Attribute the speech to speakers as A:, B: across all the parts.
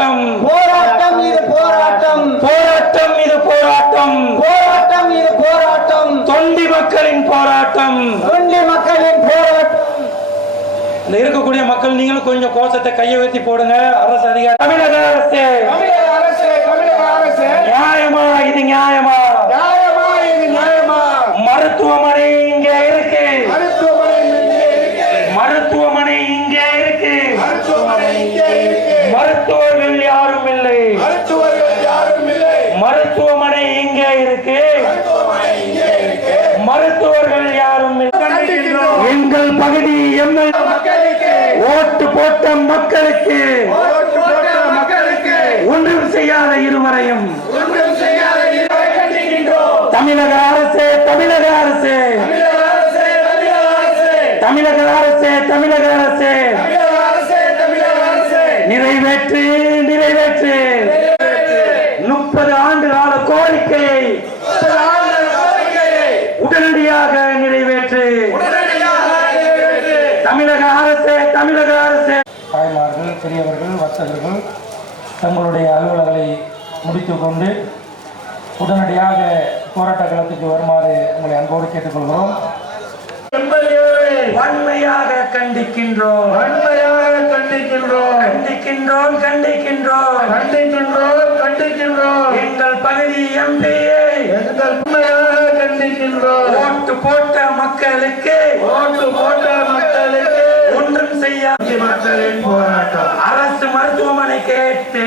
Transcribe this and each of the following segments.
A: போராட்டம்.
B: போராட்டம் இது போராட்டம்.
A: போராட்டம் இது போராட்டம்.
B: போராட்டம் இது போராட்டம்.
A: தொண்டி மக்களின் போராட்டம்.
B: தொண்டி மக்களின் போராட்டம்.
A: இந்த இருக்கக்கூடிய மக்கள் நீங்களும் கொஞ்சம் கோஷத்தை கையை உயர்த்தி போடுங்க. அரசு அதிகாரி தமிழக அரசு
B: தமிழக அரசு தமிழக அரசு.
A: நியாயமா இது நியாயமா? இருக்கு மருத்துவர்கள் யாரும் எங்கள் பகுதி ஓட்டு போட்ட மக்களுக்கு ஒன்றும் செய்யாத இருவரையும் தமிழக அரசு தமிழக அரசு.
B: தமிழக அரசு தமிழக அரசு.
A: நிறைவேற்று நிறைவேற்று. தமிழக அரசு. தாய்மார்கள் பெரியவர்கள் வர்த்தகர்கள் தங்களுடைய அலுவலர்களை முடித்துக் கொண்டு உடனடியாக போராட்ட களத்துக்கு வருமாறு உங்களை அன்போடு கேட்டுக்கொள்கிறோம். வன்மையாக கண்டிக்கின்றோம்.
B: வன்மையாக கண்டிக்கின்றோம்.
A: கண்டிக்கின்றோம் கண்டிக்கின்றோம்.
B: கண்டிக்கின்றோம் கண்டிக்கின்றோம்.
A: எங்கள் பகுதி எம்பியை
B: எங்கள் உண்மையாக கண்டிக்கின்றோம்.
A: ஓட்டு போட்ட மக்களுக்கு
B: ஓட்டு போட்ட மக்களின் போராட்டம்.
A: அரசு மருத்துவமனை கேட்டு.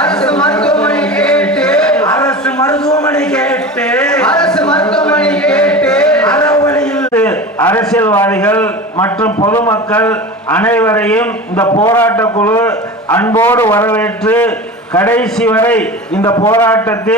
B: அரசு மருத்துவமனை கேட்டு.
A: அரசு மருத்துவமனை கேட்டு.
B: அரசு மருத்துவமனை கேட்டு.
A: அறவழியில்
C: அரசியல்வாதிகள் மற்றும் பொதுமக்கள் அனைவரையும் இந்த போராட்ட குழு அன்போடு வரவேற்று கடைசி வரை இந்த போராட்டத்தில்